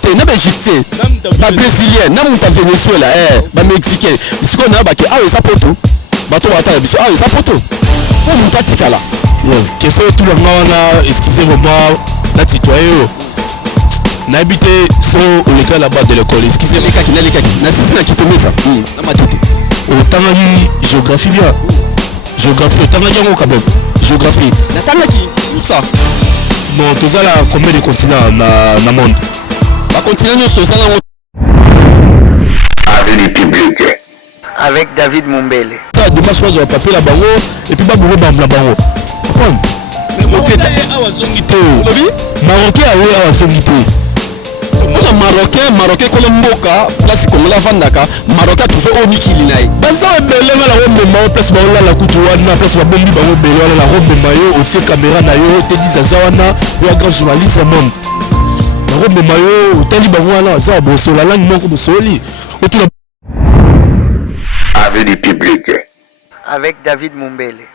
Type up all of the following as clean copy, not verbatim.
te na Égyptien, ba Brésilien, na muta Venezuela, ba Mexicain. Bisiko na ba ke eza poto. Bato bata biso eza poto. Pour muta tikala. Que fait tout le monde excusez-moi la citoyen. N'habitez sur le cas là-bas de l'école. Excusez-moi. Na sisi na kitomeza. Na matete. Autant géographie bien. Géographie, autant quand même. Géographie. Natangaki, où ça? Bon, tout ça là, combien de continents dans le monde? Pas continent, nous sommes Avenue publique. Avec David Mumbele. Ça, demain soir, je vais papier la bango et puis pas bourrer la bango. Comprends? Marocain a Marocain Kolomboka, place Kongola Vandaka, Marocain tu fais au Mikili naï. Ben ça, belé la robe de maillot, place Baola la Koutouana, place Babombi Bao Belé, la robe de maillot, au tsé caméra naïo, te dis à Zawana, ou un grand journaliste à monde. La robe de maillot, au tali Bawana, ça, bon, sur la langue, non, comme soli. Avenue publique. Avec David Mumbele.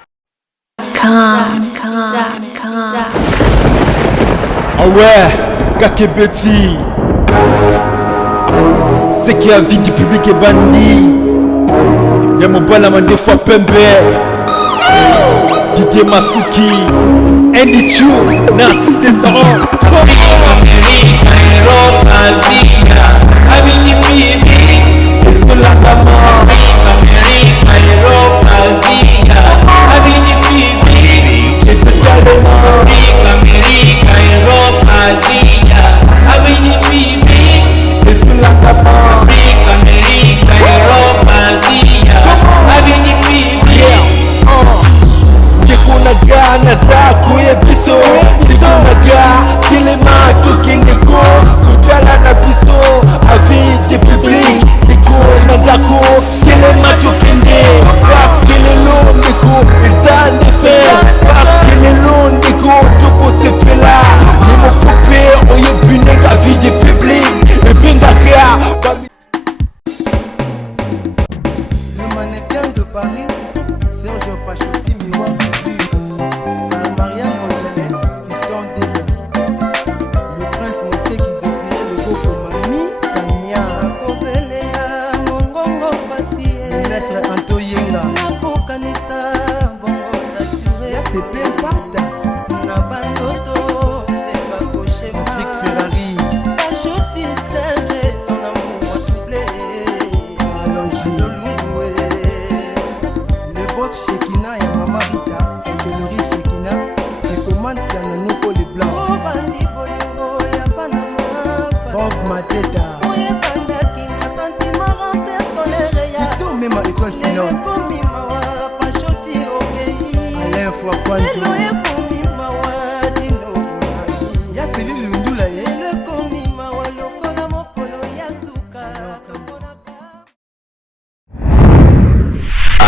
Ah ouais, Kakebeti. C'est qui a vie du public est banni. Y'a mon balama des fois Pembe. Didier Masuki. Andy Chou. Narcisse Descendant.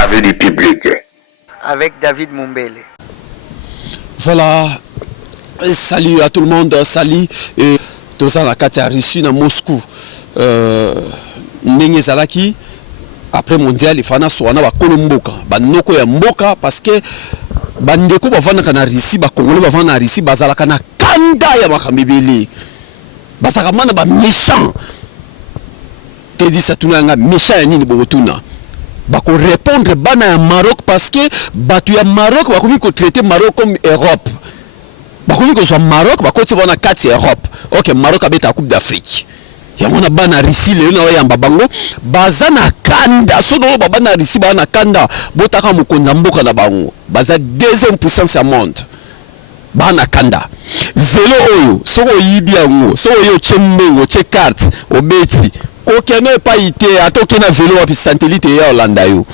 Avenue publique. Avec David Mumbele. Voilà. Salut à tout le monde. Salut. Tout ça, la carte a reçu dans Moscou. Ndenge Zalaki. Après mondial, il faut que wa Kolomboka. Banoko ya mboka parce que bandeko bavana kana risi ba Congolais bavana risi bazala kana kanda ya makambibeli. Basaka mana ba méchant. Te dit ça tunanga méchant ya nini botuna. Bako répondre bana ya Maroc parce que batu ya Maroc bakomi ko traiter Maroc comme Europe. Bakomi ko soit Maroc bakoti bona 4 Europe. OK, Maroc abeta Coupe d'Afrique. Ya mona bana risi le na ya mbabango bazana kanda sodo babana risi bana kanda botaka mukonza mboka na bango baza deuxième puissance au monde bana kanda vélo oyo soko yibi yango soko yo chembengo che carte obeti kokene pa ite atoke na vélo wapi satellite ya Hollanda yo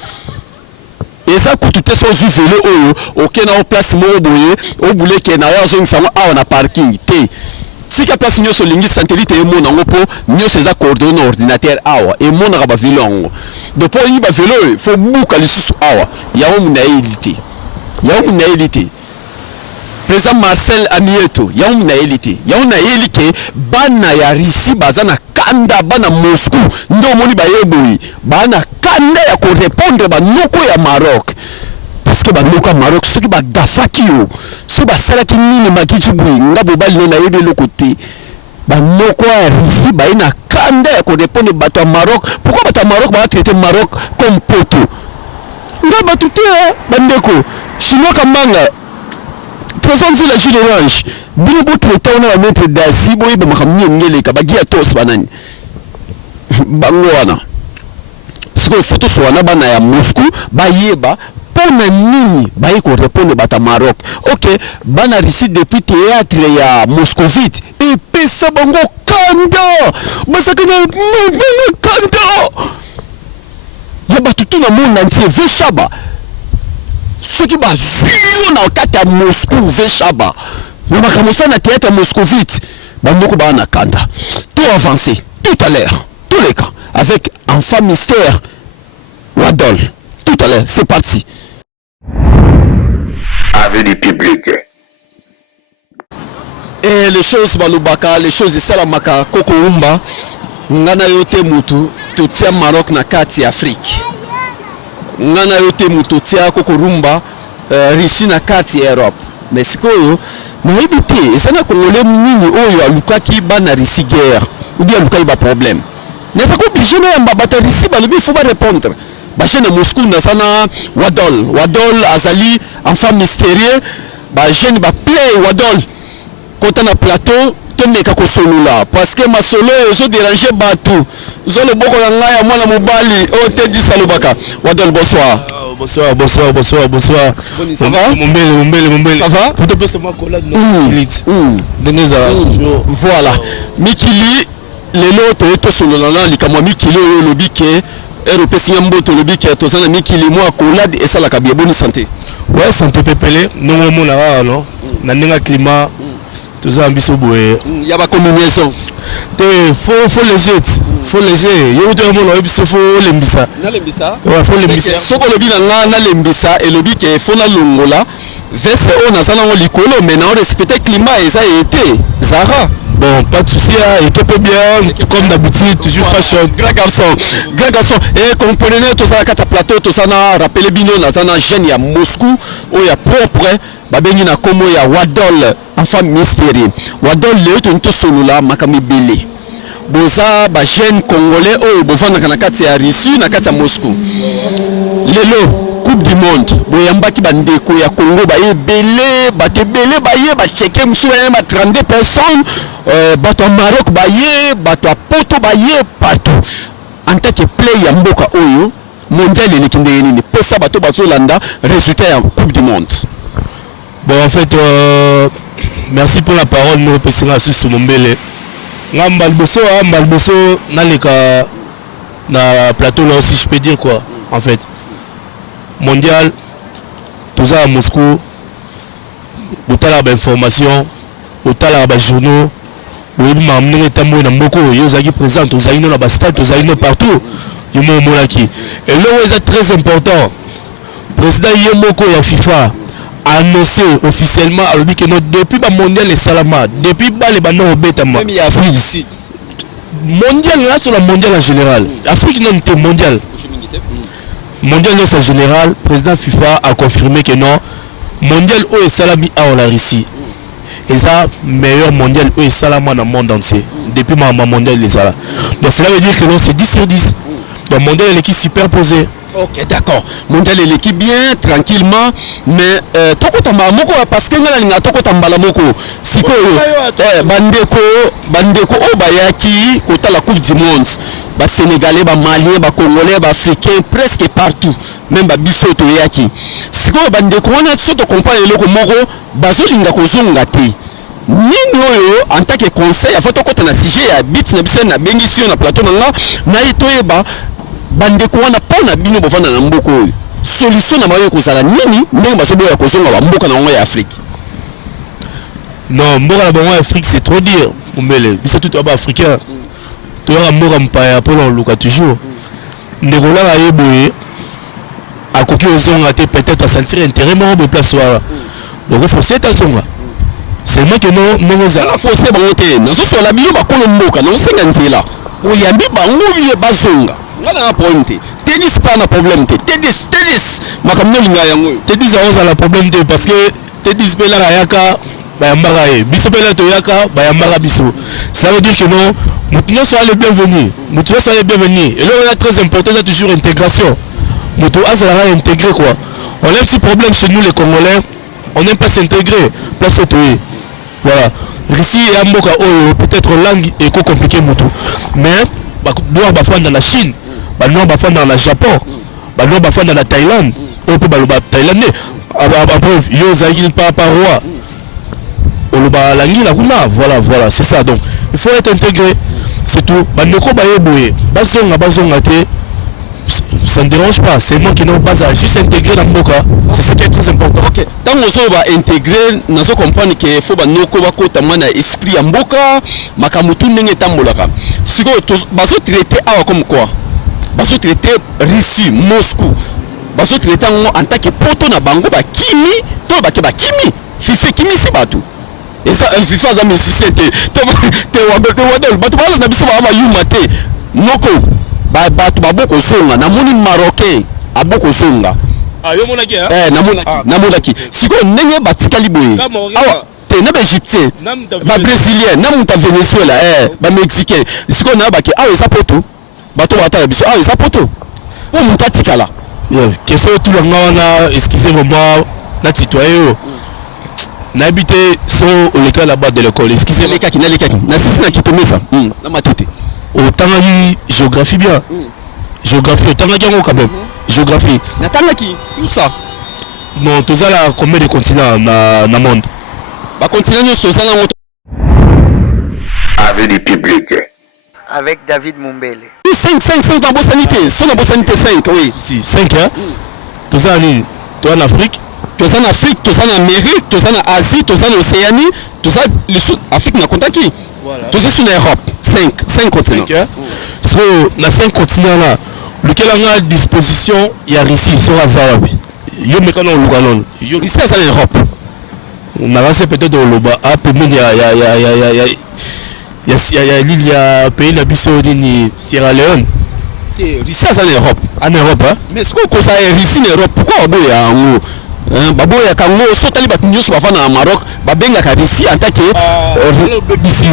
eza kutute so zu vélo oyo okena o place mo boye obuleke na ya zo ngisango awa na parking te sika place nyoso lingi satellite emo na ngopo nyoso eza coordonné ordinateur awa emo na ba vélo ngo de po yi ba vélo fo buka lisusu awa ya o muna elite ya o muna elite président Marcel Amieto ya o muna elite ya o na elike bana ya risi bazana kanda bana Moscou ndo moni ba yeboyi bana kanda ya ko répondre ba noko ya Maroc parce que ba noko ya Maroc soki ba gafaki yo so ba sala ki nini makiji boyi ngabo bali na yebe le côté banoko ya Russie baina kanda ya korépondre bato ya Maroc. Pourquoi bato ya Maroc ba traiter Maroc comme poto? Nga bato te bandeko chinois kamanga présent village d'Orange bino bo traiter on va mettre d'Asie boy ba makamni ngele ka bagia tos banani bango wana siko photo so wana bana ya Moscou bayeba pona nini bayi ko répondre bata Maroc. OK, bana Russie depuis théâtre ya moscovite et pesa bango kanda basakana kanda ya batutu na monde entier veshaba soki bazio na kata Moscou veshaba na makamosa na théâtre moscovite bandoko bana kanda. Tout avancé tout à l'heure, tous les cas avec enfant mystère Wadol. Tout à l'heure, c'est parti. Avis du public. Et les choses balubaka, les choses salamaka koko umba ngana yote mutu totia Maroc na kati Afrique. Ngana yote mutu tia koko rumba Russie na kati Europe. Mais sikoyo na ibite esana kongole nini oyo alukaki bana Russie guerre ou bien lukai ba problème. Neza ko obligé na yamba bata Russie balubi faut ba répondre. Ba jeune Moscou na sana Wadol azali enfant mystérieux ba jeune ba play Wadol kota na plateau to meka ko solula parce que ma solo zo déranger batou zo le boko na ngaya mwana mobali o te di salubaka. Wadol bonsoir. Bonsoir. Ça va? Mombele. Ça va? Faut te passer moi collade Voilà. Mikili lelo to solula na likamwa Mikili o lobi ke européen mboto lobi ke to sana Mikili mo collade et ça la kabia bonne santé. Ouais, santé pepele non mo na non na ninga climat tout ça ambiso boye ya ba combinaison te faut léger yo to mo no biso faut lembisa na lembisa ouais faut lembisa soko lobi na lembisa et lobi ke faut na longola veste on na sala on likolo mais na respecter climat et ça a été Zara. Bon, pas de souci, équipe bien, comme d'habitude, toujours fashion. Grand garçon. Et comprenez tout ça à plateau, tout ça na rappelé bino na zana jeune ya Moscou, ou ya propre, babengi na komo ya Wadol, enfant mystérieux. Wadol le to solula makami belé. Boza ba jeune congolais o bovana kana kati ya Russie na kati ya Moscou. Lelo Coupe du monde boyambaki bandeko ya Congo baye belé batebele baye ba checker msuwa ma 32 personnes bato Maroc baye bato Poto baye partout en tant que play ya mboka oyo mondial elekinde nini pesa bato bazolanda résultat ya Coupe du monde. Bon en fait merci pour la parole nous pessinga sous Mombele ngamba liboso na leka na plateau là aussi je peux dire quoi en fait mondial tout ça à Moscou botala ba information botala ba journaux oui m'amener tambo na mboko yo zaki présent to zaino na ba stade to zaino partout yo mo molaki et là c'est très important président Yemoko ya FIFA a annoncé officiellement alors que depuis ba mondial et salama depuis ba les bano obetama même il y a Afrique du Sud mondial là sur la mondial en général Afrique non était mondial mondial en général, président FIFA a confirmé que non, mondial est salami à la Russie. Et ça, meilleur mondial est salama dans le monde entier. Depuis ma mondial les là. Donc cela veut dire que non, c'est 10 sur 10. Donc mondial est l'équipe superposée. Ok, d'accord. Mondial est l'équipe bien, tranquillement. Mais toko tamba moko parce que ngala linga toko tambala moko. Siko bandeko obayaki kota la Coupe du monde. Ba Sénégalais, ba Maliens, ba Congolais, ba Africains, presque partout. Même ba biso to yaki. Siko bandeko wana so to comprendre loko moko bazolinga kozonga te. Nini oyo en tant que conseil afin to kota na sujet ya bit na biso na bengi sio na plateau na itoyeba bandeko wana pona bino bofana na mboko oyo solution na mayo kozala nini ndenge basobo ya kozonga ba mboka na ngo ya Afrique. Non, mboka na bango ya Afrique c'est trop dire Mombele biso tout ba africain to ya mboka mpaya pour on luka toujours ndeko la yeboye akoki ozonga te peut-être à sentir intérêt mo be place wala donc il faut cette songa seulement que non za la forcer bango te nazo so la bino ba kolo mboka non senga nzela oyambi bango biye bazonga ngala pointe tedis pas na problème te tedis makamno linga yango tedis a oza la problème te parce que tedis pe la yaka bayambaka ye biso mpe na toyaka bayambaka biso. Ça veut dire que non mutu soit le bienvenu, mutu soit le bienvenu. Et là on a très important là toujours intégration. Mutu azala intégré quoi. On a un petit problème chez nous les Congolais, on n'aime pas s'intégrer place au toy. Voilà. Ici il y a mboka peut-être langue est compliqué mutu. Mais doit bafan dans la Chine, doit bafan dans le Japon, doit bafan dans la Thaïlande, on peut baloba thaïlandais. Après yo zaki pas roi. Voilà, c'est ça. Donc il faut être intégré, c'est tout. Ça ne dérange pas, c'est moi qui n'ai pas à juste intégrer dans Mboka. C'est ce qui est très important. Ok, tant qu'on va intégrer, nous allons comprendre qu'il faut que nous ayons esprit à Mboka, Makamutu n'est pas Mbolaka. Si vous traitez comme quoi, vous traitez Russie, Moscou, vous traitez en tant que poto na bango, Kimi, tout le Kimi, Fifi Kimi, c'est pas tout. Et ça, un FIFA, ça musicien, Noko, beaucoup songa, namoni marocain, a beaucoup songa. Ah, yo monaki, hein? Namonaki. Si on n'est pas Tikaliboy, t'es n'a pas égyptien, pas brésilien, n'a pas Venezuela, pas mexicain. Si on n'a pas qui, ah, ça poto, bateau bata, ah, ça poto. Où mutatikala? Qu'est-ce que tout le monde a, excusez-moi, la citoyen. N'habiter sur l'école là-bas de l'école. Excusez-moi. Les kaki, na qui te met ça. Na ma tête. Autant de géographie bien. Géographie, autant de quand même. Géographie. Na qui tout ça. Non, tout ça là, combien de continents dans le monde? Bah continent tout ça là. Avis du public. Avec David Mumbele. 5 dans bonne sanité. Son bonne sanité 5, oui. Si, 5 hein. Tout ça en Afrique. Tout ça en Afrique, tout ça en Amérique, tout ça en Asie, tout ça en Océanie, tout ça le sud Afrique n'a compté qui? Tout ça sur l'Europe. 5 continents. So, dans 5 continents là, lequel on a à disposition, il y a Russie, sur Azarabi. Yo mécano au Luganon. Yo Russie c'est en Europe. On a lancé peut-être au Loba. Ah, peut-être il y a pays la Bissau-Dini, Sierra Leone. Russie c'est en Europe. En Europe, hein? Mais ce qu'on ça est Russie en Europe, pourquoi on est en haut? Babo ya kango sotali bat news bafana na Maroc babenga ka Russie en tant que BBC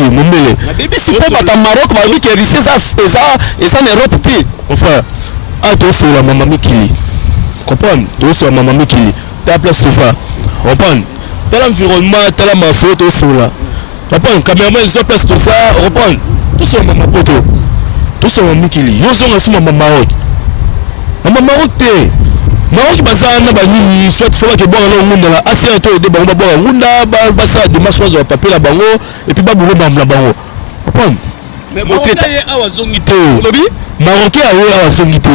Mumbele na BBC po bata Maroc ba bi ke Russie eza en Europe ti enfin a to sur la mama mikili comprendre to sur la mama mikili ta place tout ça comprendre tel environnement tel ma photo sur là comprendre cameraman ils ont place tout ça comprendre tout sur mama poto tout sur mama mikili yo zo sur mama Maroc te Maroc bazana banini soit faut que bon na ngunda la asia to de bango ba ngunda ba sa de marche wa papier la bango et puis ba boulot ba bango comprendre mais Maroc awa zongité lobi Maroc awa zongité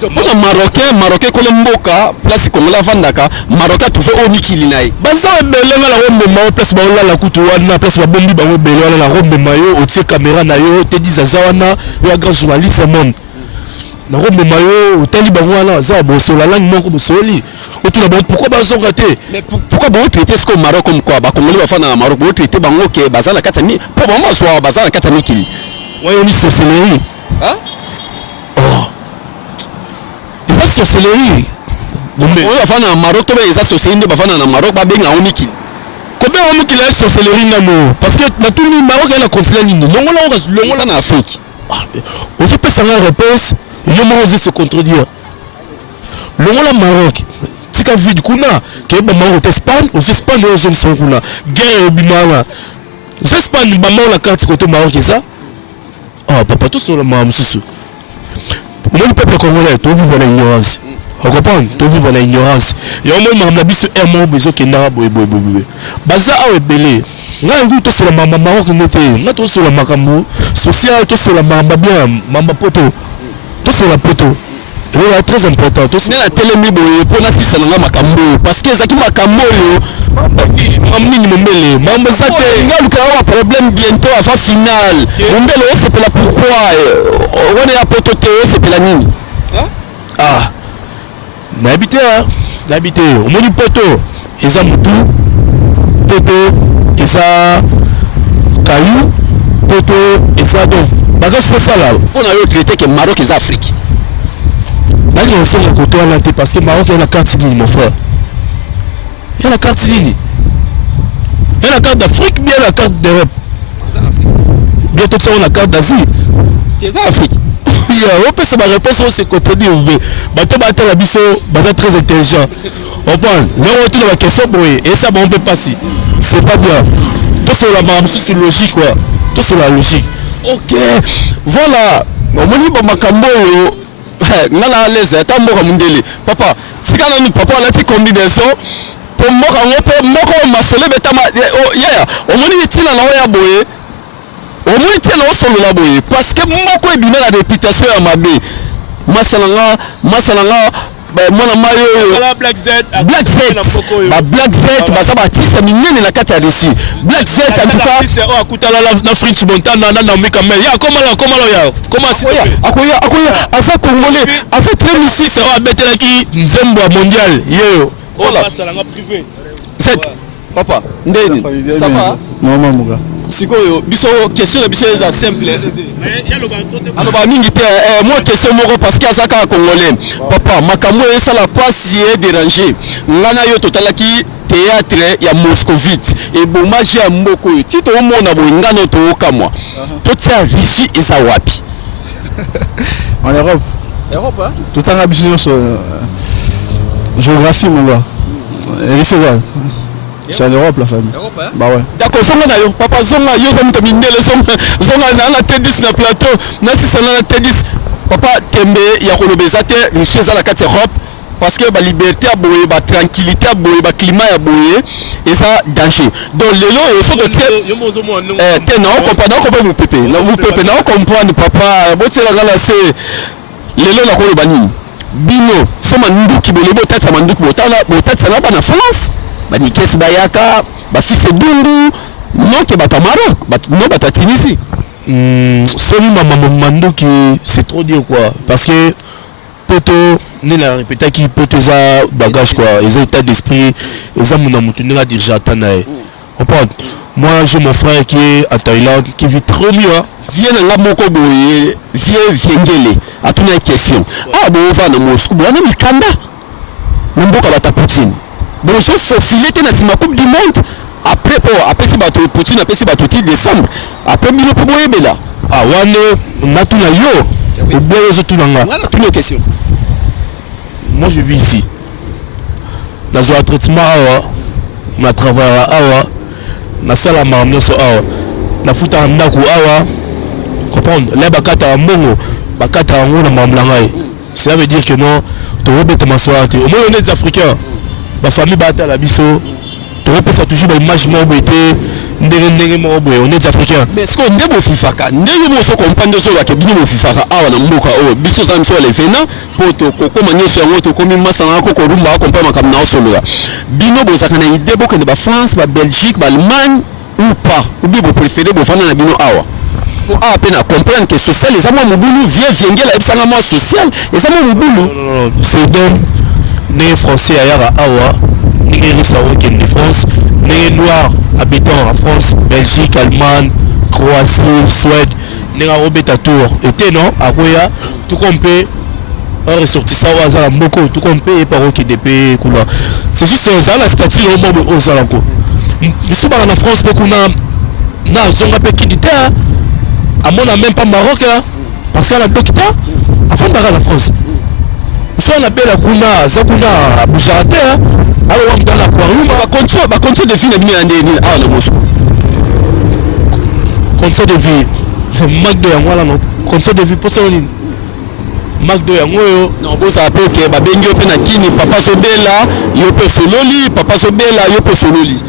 pour un Marocain ko le mboka place comme la vandaka Maroc tout fait au mikili nai baza belenga la rombe ma place ba la kutu wana place ba bombi bango belenga la rombe mayo au tie caméra na yo te dit zawana yo grand journaliste monde na rombe mayo otali bango wana za bosola langue moko bosoli otuna bango pourquoi bazonga te mais pourquoi vous traitez ce comme Maroc comme quoi ba congolais bafana na Maroc vous traitez bango ke bazala katami pour maman soit bazala katami kili ouais on dit sorcellerie hein oh ça sorcellerie bombe on bafana na Maroc to ba eza sorcellerie bafana na Maroc ba benga on mikili combien on mikili la sorcellerie nano parce que na tout ni Maroc na continent ni non longola na Afrique on se peut savoir réponse yo mo ose se contredire longola Maroc tika vide kuna ke ba Maroc Espagne aux Espagne aux zones sont kuna guerre bimala aux Espagne ba la carte côté Maroc et ça ah papa tout sur le mam susu le peuple congolais tout vivre la ignorance on comprend tout vivre la ignorance et au moins na biso un mot bezo ke na boy baza a belé nga ngu to sur la mama Maroc nete nga to sur la makambu social to sur la mama bien mama poto tout sur la poto c'est très important tout sur la télémi boye pour na sisa nga makambo parce que zaki makambo yo mamini Mumbele mamba zate nga luka problème bientôt avant finale Mumbele c'est pour la pourquoi on est à poto te c'est pour la nini ah n'habiter au moins du poto eza mutu poto eza caillou poto eza donc bagage c'est ça là on a eu traité que Maroc est Afrique Là, on côté parce que Maroc il y a la carte ligne mon frère il y a la carte ligne Et la carte d'Afrique, bien la carte d'Europe. Bientôt ça on la carte d'Asie. C'est ça Afrique. On peut se ma réponse c'est contredire. Bateau bateau la biso, bateau très intelligent. On prend. Là on retourne la question et ça on peut pas si. C'est pas bien. Tout sur la marche, c'est logique quoi. Tout sur la logique. Ok. Voilà. On m'a dit makambo ngala à l'aise ta moko mundele. Papa, tikana ni papa la ti combinaison pour moko ngope moko masole betama yeah. On m'a dit tina na oya boye. On m'a dit tina o solo la boye parce que moko ebina la réputation ya mabe. Masalanga mwana mayo Black Z Black Z baza baartiste minene na kati ya Russie. Black Z en tout cas akutala na French Montana na Naomi Campbell ya comment akoya aza congolais aza très musique c'est abetelaki nzembo mondial yo voilà salanga privé papa ndeni ça va non mamuka sikoyo biso question na biso eza simple alors ba mingi te moi question moko parce que azaka congolais papa makambo esa la passe est dérangé ngana yo totalaki théâtre ya moscovite et bomage ya mboko yo tito omona bo ngano to okamwa to tia Russie eza wapi en Europe hein tout en habitation sur géographie mon gars Russie ouais. C'est en Europe la famille. Europe hein? Bah ouais. D'accord, zonga na yo, papa zonga yo za mtamindele zonga na la T10 na plateau, na si ça na la T10. Papa tembe ya kolobeza te, monsieur za la carte Europe parce que ba liberté a boye, ba tranquillité a boye, ba climat a boye et ça danger. Donc lelo il faut que te non comprendre mon pépé. Non mon pépé non comprendre papa, botela ngala c'est lelo la koloba nini. Bino, soma nduki bolebo tata manduki botala, botata na ba na France. Banikesi bayaka bafise dundu noke bata Maroc no bata Tunisie soli mandoki c'est trop dire quoi parce que poto ne la répéta qui poto za bagage quoi les états d'esprit les amis na mutu na dirigeant nae comprendre moi j'ai mon frère qui est à Thaïlande qui vit trop mieux vient na moko boye viengele atuna question bon va na Moscou bwana mikanda mboka bata Poutine bon so faufilé te na sima coupe du monde après si bato Poutine après si bato ti décembre après bino po boyebela wane natuna yo oboyo zo tunanga tuna question moi je vis ici dans un traitement awa na travailler awa na sala marmioso awa na futa ndako awa comprendre les bakata mbongo bakata ngona mamlangai ça veut dire que non to rebete masoate au moins on est des africains ma famille bata la biso to repesa toujours ba image mo bete ndenge mo boye on est africains mais ce qu'on ndebo fifaka ndenge mo so comprendre so ba ke bino fifaka awa na mboka o biso za mso le vena poto kokoma nyeso yango to komi masanga ko rumba comprendre makam na solo ya bino bozaka na idée bo ke ba France ba Belgique ba Allemagne ou pas ou bien vous préférez bo fana na bino awa pour à peine à comprendre que social les amours mobulu viengela ebsanga mo social les amours mobulu non c'est donc les Français ailleurs à Awa, les Russes à France, les Noirs habitant en France, Belgique, Allemagne, Croatie, Suède, les Arabes à Tours. Et non, à Roya, tout compte, un ressortissant au hasard, beaucoup, tout compte, et par qui dépêche, c'est juste ça, la statue au moment où ça l'enco. Nous sommes en France, beaucoup na zonga pe qui dit, à mon même pas Maroc, parce qu'à la docteur, avant de la France. So on appelle la kuna zakuna boucharaté alors on dans l'aquarium ba contrôle de vie na ndeni ah na Moscou contrôle de vie Mac de yango non contrôle de vie pour ça on Mac de yango yo non bo ça peut que ba bengi pe na kini papa sobela yo pe sololi papa sobela yo pe sololi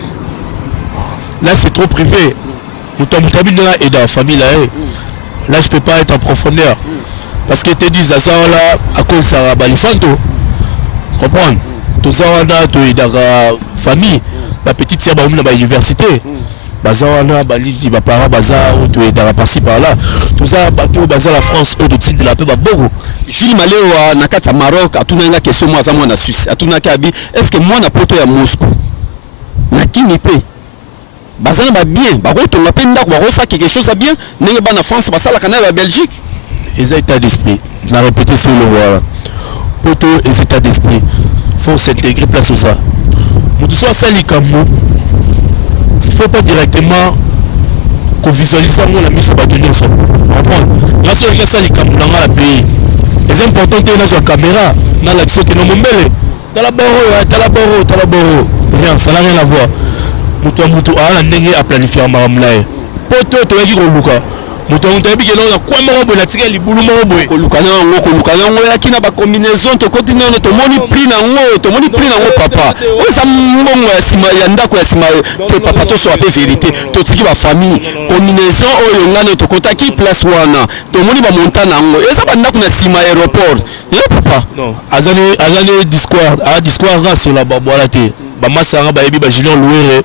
là c'est trop privé mutamutabi là et dans la famille là je peux pas être en profondeur parce que te dis ça là à cause ça balifanto comprendre tout ça là to idaka famille la petite sœur ba na université baza na balidi ba parents baza ou to idaka par-ci par là tout ça bateau baza la France au dessus de la paix ba bogo Jules Malewa na kata Maroc atuna nga question moi za moi na Suisse atuna kabi est-ce que moi na poto ya Moscou na kini pe baza na ba bien ba ko to ngape ndako ba ko sa quelque chose à bien ndenge ba na France ba sala kana ba Belgique les états d'esprit, je l'ai répété sur le voilà. Pour tous les états d'esprit, il faut s'intégrer place sur ça. Nous tous ça les cambou, faut pas directement qu'on visualise ça la mise sur bâtonnier ça. Là c'est il y a ça les caméras dans le pays. Les importants c'est dans la caméra, dans l'action que nous mombele. Talaboro. Rien, ça n'a rien à voir. Mutu a ndenge a planifier maramlae. Poto to yaki ko luka. Mutu tabi ke na kwa moko la tika libulu moko ko luka na ngo yaki na ba combinaison to continue to moni prix na ngo papa. O sa mbongo ya sima ya ndako ya sima to papa to so a vérité to tiki ba famille combinaison oyo ngana to kotaki place wana to moni ba montana ngo eza ba ndako na sima aéroport. Ya papa. Non, azani discours ra sur la barboala te. Ba masanga ba yebi ba Julien Louere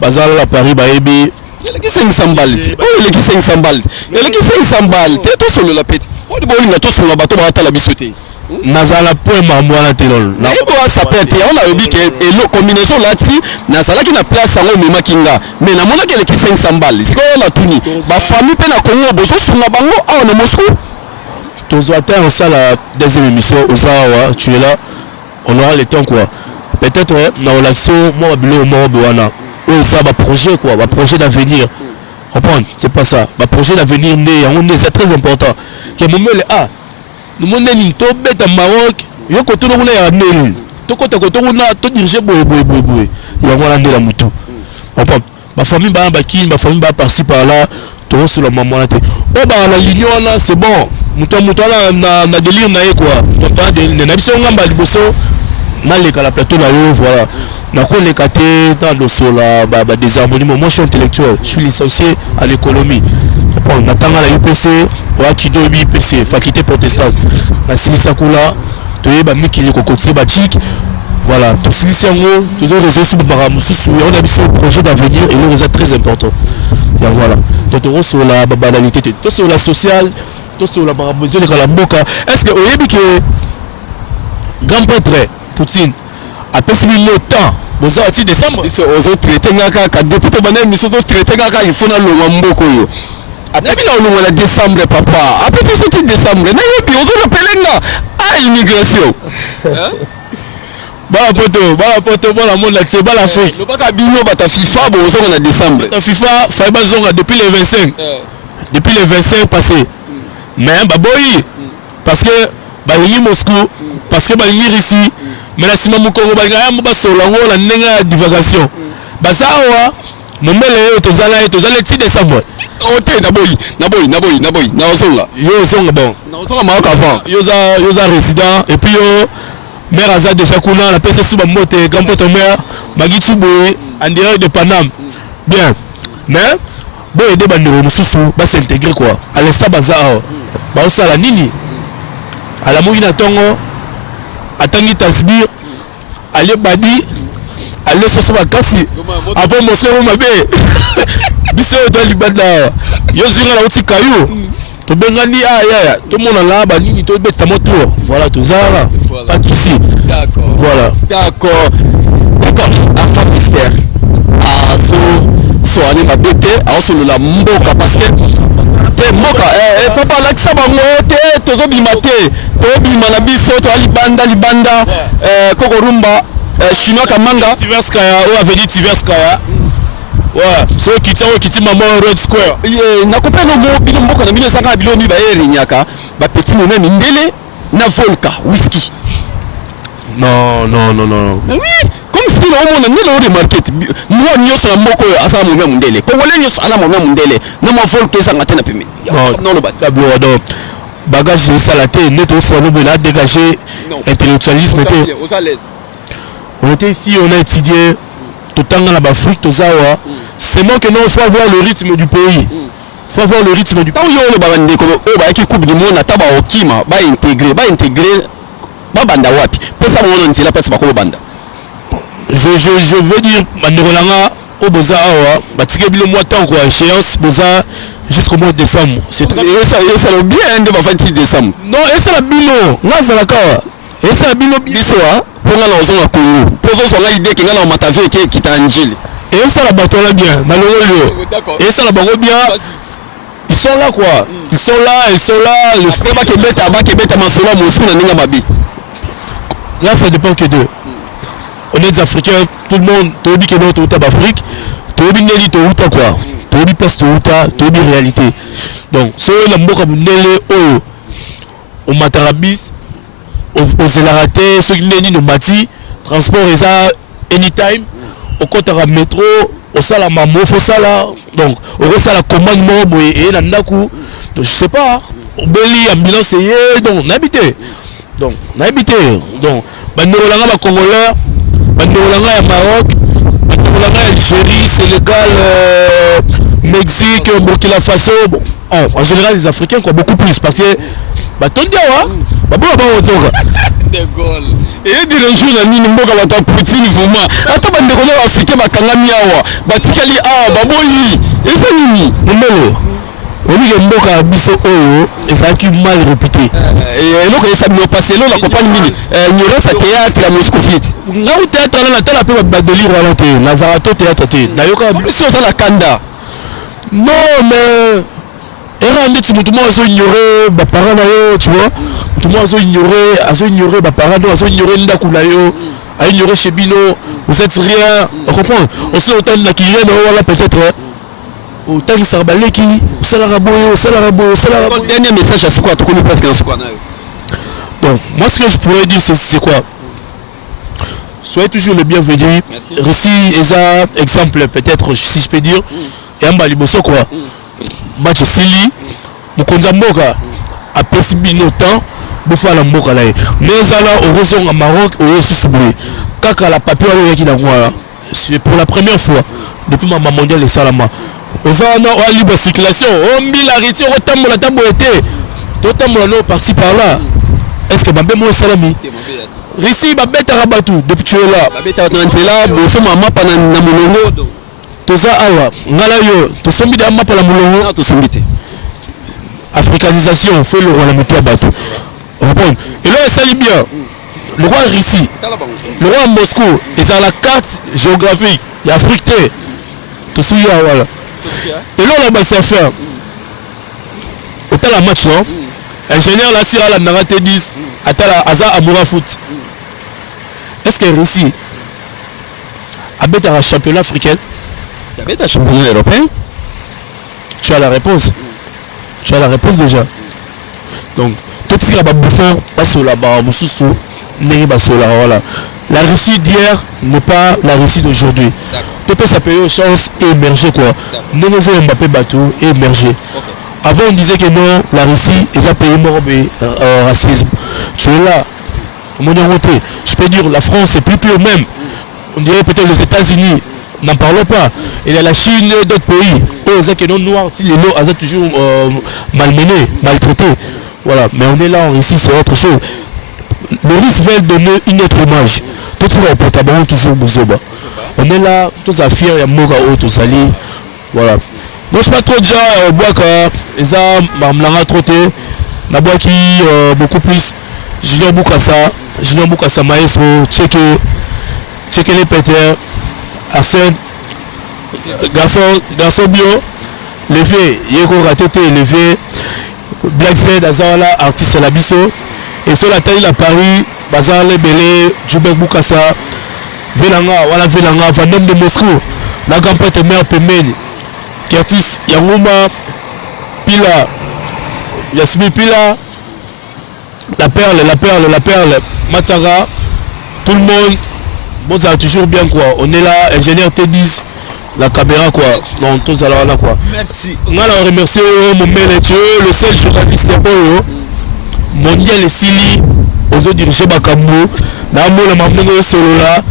bazala la Paris ba yebi il est 500 balles. Il est 500 balles. Il est 500 balles. Tu es tout sur la pète. On est tous sur le bateau pour la bisoter. Nazala point mamoana telol. Na ebo ça pète. On a dit que la combinaison là-dessus, Nazala qui na place en haut makinga. Mais na mona qu'elle est 500 balles. C'est quoi la tuni? Ma famille peine à Congo, bozo sur la bango, ah on est Moscou. Tous attends ça la deuxième émission Ozawa, tu es là. On aura le temps quoi. Peut-être na relaxo moi bilo mo boana. Ça va projet quoi, va projet d'avenir. Comprendre, c'est pas ça. Va projet d'avenir c'est très important. Que mon mele nous monde ni to beta Maroc, yo ko to no na ya meli. To ko na to diriger boy. Ya ngwana ndela mutu. Comprendre. Ma famille ma famille par-ci par-là, to sur la maman là. Oh bah la union là, c'est bon. Mutu là na délire na quoi. To pas de na biso ngamba liboso na la plateau là voilà. Dans les catés dans le sol des harmonies, moi je suis intellectuel, je suis licencié à l'économie. On attend à la UPC, au Akido UPC, faculté protestante. La Silisakula, tu es Miki Kokotsi Bachik, voilà, tout Silisé en haut, tous les réseaux sous Baramoussou, on a mis un projet d'avenir et le réseau très important. Et voilà, donc on sur la banalité, tout sur la sociale, tout sur la Baramoussou, les Kalamboka. Est-ce que vous avez que grand prêtre Poutine après ce le temps vous avez décembre ils ont traité ngaka député banane mais ils ont traité ngaka il faut na lo mboko yo après na le décembre papa après ce décembre na yebi on ont appelé nga à immigration bala poto bala monde là c'est bala Afrique le baka bino bata FIFA bo on a décembre ta FIFA fa zonga depuis le 25 passé mais baboyi parce que balingi Moscou parce que balingi Russie mais la sima mukongo bagaya mo basola ngo la nenga divagation basawa mombele tozala ti décembre ote naboyi na osonga yo songa bon na osonga ma ka fa yoza résident et puis yo mère aza déjà kuna la pese suba mote grand pote mère magichi boy en direct de Paname bien mais bon aider bandero mususu ba s'intégrer quoi à l'instant bazao ba osala nini à la moyina tongo atangi tasbir ale badi ale soso bakasi après Moscou mabe biso to libanda yo zinga la uti kayu to bengani ya to mona la ba nini to beta moto voilà to zara pas de souci d'accord voilà d'accord afin de faire so ani mabete aosolo la mboka parce que te mboka papa lakisa bango te tozobima te tobima na biso to libanda kokorumba chinois kamanga Tiverskaya ou avait dit Tiverskaya ouais so kiti maman Red Square na kopena mo bino mboka na 1900 bilo mi ba erinyaka ba petit moment mindele na volka whisky non oui comme si on a mis le market nous on y a mboko asa mo même ndele congolais nyos ala mo même ndele na mo volka ça ngate na pemi non le bas tableau donc bagage salaté net au fond on a dégagé intellectualisme était aux à l'aise on était ici on a étudié tout temps dans l'Afrique tout ça c'est moi que non il faut avoir le rythme du pays faut avoir le rythme du pays yo le babande ko o ba ki coupe du monde na taba okima ba intégrer ba banda wapi pesa mo non tila pesa ba ko banda je veux dire manderolanga au boza awa batike bilo mois temps quoi échéance boza jusqu'au mois de décembre c'est très ça le bien de ba 26 décembre non et ça la bino ngaza la kawa et ça la bino biso a pour nga na ozonga Congo pozo so nga idée que nga na matavie qui kitangile et ça la bateau là bien na lolo et ça la bango bien ils sont là quoi ils sont là le fait ba kebeta masola Moscou na ninga mabi là ça dépend que d'eux on est des Africains tout le monde tout dit que non tout est Afrique tobi neli to uta quoi tobi place to uta tobi réalité donc so la mboka mundele oyo o matarabis o zelarate so neni no mati transport eza anytime au côté de métro au sala mamo faut sala donc au sala commande mo et na ndaku donc je sais pas beli ambulance y donc n'habité donc bandolanga ba congolais bandolanga ya Maroc bandolanga Algérie Sénégal Mexique Burkina Faso bon en général les Africains quoi beaucoup plus parce que batondiawa babo ba ozoka de Gaulle et de jour la nini mboka bata Poutine vraiment ata bande ko na Afrique bakangami awa batikali awa baboyi eza nini mbele obi mboka biso oyo ezaki mal réputé et donc ça me passé là la campagne mini ni reste théâtre la moscovite nga au théâtre là tala pe ba de lire wala te Nazarato théâtre te nayoka biso za la kanda non mais era ndeti mutu mo azo ignorer ba parents na yo tu vois mutu mo azo ignorer ba parents azo ignorer ndaku la yo a ignorer chez Bino vous êtes rien on comprend on se entend na kiré na wala peut-être autant que ça baleki ça la boyo dernier message à ce quoi tu connais presque en ce quoi donc moi ce que je pourrais dire c'est quoi soyez toujours le bienvenu récit eza exemple peut-être si je peux dire et en baliboso quoi match sili mukonza mboka apesi bino temps bofala mboka la mais ala orozonga Maroc oyo susubwe kaka la papier oyo yaki na ngwa c'est pour la première fois depuis ma mondial et salama ozana o libre circulation o mbila risi o tambola tambo été to tambola no par-ci par-là est-ce que babé mo salami risi babeta rabatu depuis tu es là babeta nzela boso mama pana na mulongo toza awa ngala yo to sombi da mapa la mulongo to sombi te africanisation fait le roi la moto bateau répondre et là ça lit bien le roi Russie le roi Moscou et ça la carte géographique il y a Afrique to souya voilà et là on va se faire autant la match non ingénieur la sira la narate 10 atala aza amoura foot est-ce que Russie a bête un championnat africain un championnat européen? Tu as la réponse. Tu as la réponse déjà. Donc, tout ce qui est bouffon, passe là-bas, voilà. La Russie d'hier n'est pas la Russie d'aujourd'hui. Tu peux s'appeler aux chances et émerger quoi. Nénézé Mbappé bateau et émerger. Avant on disait que non, la Russie est un pays mort de racisme. Tu es là. Je peux dire la France c'est plus pur même. On dirait peut-être les États-Unis. N'en parlons pas. Il y a la Chine et d'autres pays. Eux, qui sont noirs, les lots, ils sont toujours malmenés, maltraités. Voilà. Mais on est là, ici, c'est autre chose. Le risque va donner une autre image. Tout le monde toujours Bouzoba. On est là, tous à fier, il y a Moga Auto, Sali. Voilà. Donc, je ne sais pas trop déjà, Boaka, ils ont trotté. La boîte qui beaucoup plus. Julien Boukassa, maestro, checker les pétères. Arsène, garçon bio, levé, Yeko Ratete, levé, Black Z, Azala, artiste à la biso, et sur la taille à Paris, Bazar Lebele, Djoubek Boukassa, Velanga, voilà Velanga, Vandom de Moscou, la Gampette Mère Pemeni, Kertis, Yangouma, Pila, Yasmi Pila, la perle, Matara, tout le monde. Bon, ça va toujours bien quoi. On est là, ingénieur T10, la caméra quoi. Donc tous alors là quoi. Merci. On a remercié mon manager, le seul journaliste mondial et Sili, aux autres dirigeants Bakambo, la maman solo là,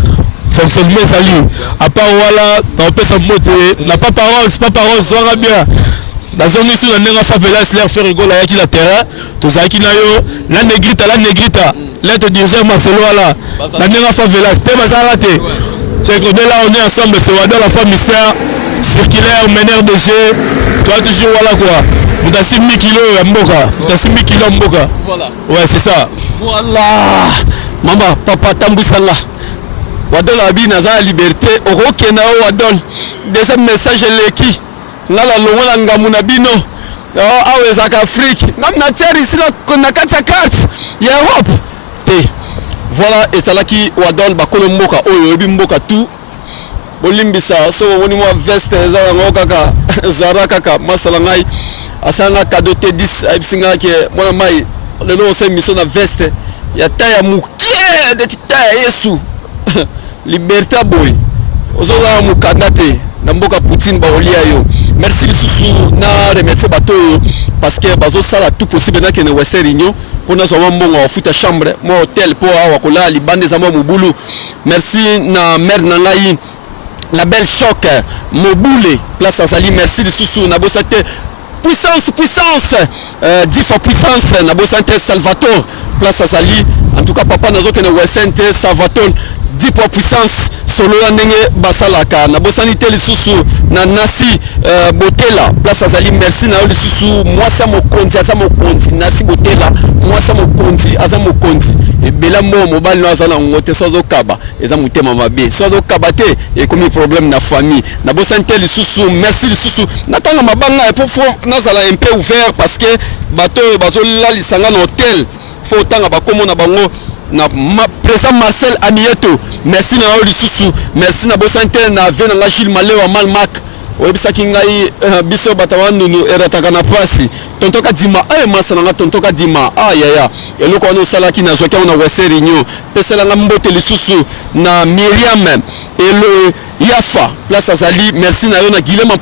fonctionnement sali. À part voilà, t'as peu sa moto, n'a pas parole, c'est pas parole, ça va bien. Dans une issue, on a fait velas, l'air fait rigoler avec la terre, tout ça qui n'a eu, la négrita. L'être dirigeant Marcelo là, la négrita fait velas, t'es pas raté. Tu es là, on est ensemble, c'est Wada, la femme mystère, circulaire, meneur de jeu, toi toujours voilà quoi. Nous avons 6 000 kilos à Mboka, nous avons 6 000 kilos à Mboka. Voilà. Ouais, c'est ça. Voilà. Maman, papa, Tamboussala. Wadol Abi Naza liberté, Oro Kenao Wadol. Déjà, message l'équipe. Nala longola ngamuna bino awezaka Afrique namna tiari sila kona kata carte ya Europe te voilà et salaki wadol bakolo mboka oyo ebi mboka tout bolimbisa so woni mo veste za ngo kaka zara kaka masala ngai asanga cadeau T10 aibisinga ke mwana mai lelo se mission na veste ya taya mukie de taya Yesu liberté boy ozola mukandate na mboka Poutine baolia yo merci lisusu na remercier bato parce que bazo sala tout possible na kene Western Union pona zo mbongo wa futa chambre mo hotel po awa kola libande za mo mubulu merci na mère na ngai la belle choc Moboule place azali merci lisusu na bosate puissance 10 fois puissance na bosante Salvatore place azali en tout cas papa nazo kene Western Salvatore 10 fois puissance solo ya ndenge basalaka na bosanité lisusu na nasi botela place azali merci na lisusu mwasa mokonzi aza mokonzi nasi botela mwasa mokonzi aza mokonzi ebela mbo mobali no azala ngote sozo kaba eza mutema mabe sozo kaba te e komi problème na famille na bosanité lisusu merci lisusu natanga mabanga pour nazala un peu ouvert parce que bato bazo la lisanga na hôtel faut tanga bakomo na bango na président Marcel Amieto merci na yo lisusu merci na bosante na vena nga Gilles Malewa Malmak oyebisaki ngai biso batawanunu erataka na pasi tontoka dima masana nga tontoka dima yaya eloko wana osalaki na zwaki na Western Union pesela nga mbote lisusu na Miriam elo Yafa place azali merci na yo na Guilema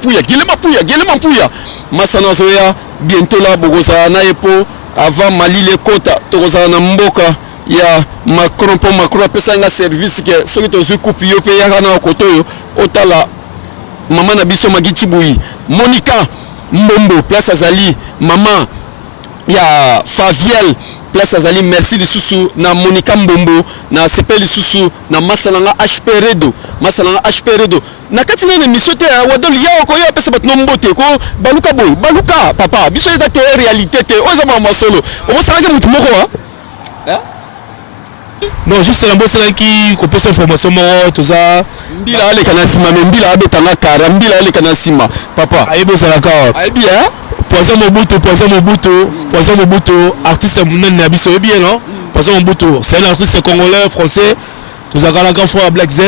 Mpuya masana zoya bientôt la bogoza na epo avant Malile Kota tokozala na mboka ya Macron pour Macron apesa nga service ke soki tozu coupe yo pe yaka na kotoyo otala mama na biso Magichi Bui Monica Mbombo place azali mama ya Faviel place azali merci lisusu na Monica Mbombo na CP lisusu na masalanga HP Redo na kati na émission te wadoli ya ko ya pesa batno mbote ko baluka papa biso eza te réalité te oza mama solo o salaka mutu moko wa non juste la bosse là qui copie cette information moro tout ça mbila ale kana sima mbila abetanga kara mbila ale kana sima papa aibo salaka ai bien Poison Mobutu artiste munene na biso bien non Poison Mobutu c'est un artiste congolais français tout ça kana ka fois Black Z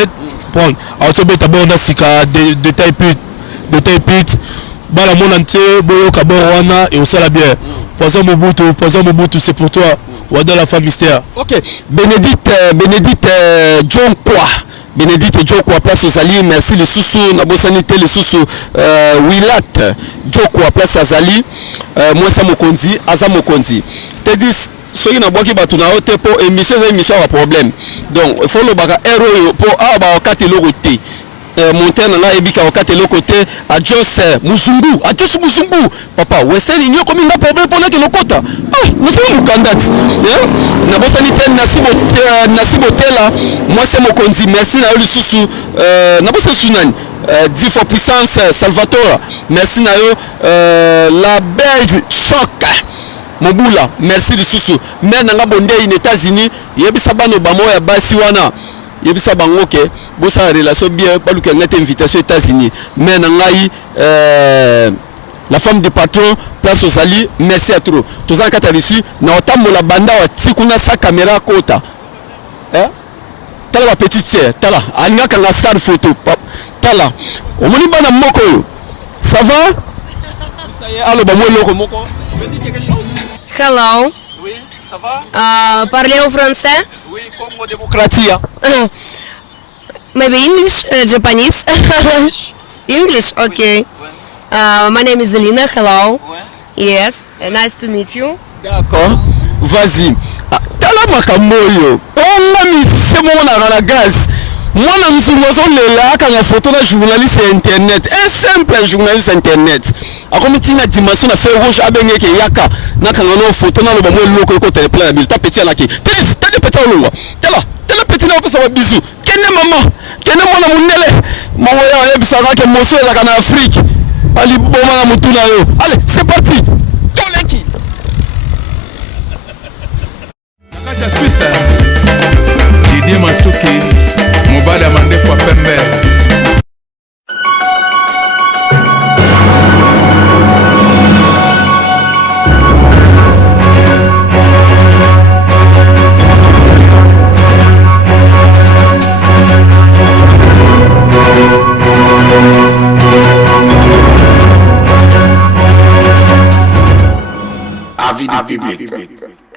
prendre alors tu beta bon sika de taille pute bala mon entier boyo kaborwana et au sala bien Poison Mobutu c'est pour toi ou dans la femme mystère. OK, Bénédicte Jokwa place Ozali merci les sous na bosanité les sous Willat Jokwa place Azali moi ça mokonzi aza mokonzi te dis soki na boki batu na hote po émission a problème donc il faut le baga héros po ba okate lokote montagne na ebika okate lokote a Jos Muzungu papa Western Union comme na problème pour na ke lokota nous sommes candidats na bosanité nasibotela moi c'est mokonzi merci na yo lisusu na bosa sunani 10 fois puissance Salvatore merci na yo la belle choc Mobula merci lisusu mais na nga bonde in États-Unis yebisa bano bamo ya basi wana yebisa bango ke bosa relation bien baluka ngate invitation aux États-Unis mais na ngai la femme du patron place Ozali merci à trop tozana kata ici na otambola banda wa tikuna sa caméra kota tala ba petite sœur tala alinga kanga star photo tala omoni bana moko yo ça va ça y est allo ba mo loko moko tu veux dire quelque chose? Hello. Oui, ça va? Parlez-vous français? Oui, Congo démocratie. Maybe English, Japanese. English, okay. My name is Zelina. Hello. Yes, nice to meet you. D'accord. Vas-y. Tala makamoyo. Onga misemo na la gaz. Mwana mzungozo lela kanga photo na journaliste internet. Un simple journaliste internet. Akomiti na dimension na fait rouge abengeke yaka. Na kanga no photo na loba mo loko ko tele na bil. Ta petit alaki. Tele petit olonga. Tele petit na ko sa bisu. Kene mama. Kene mwana munele. Mama ya ebisaka ke moso ezaka na Afrique. Ali boma na mutuna yo. Allez, c'est parti. Toleki. Nakata Suisse. Didier Masuki. Mobile amande fois pembe. Avis du public.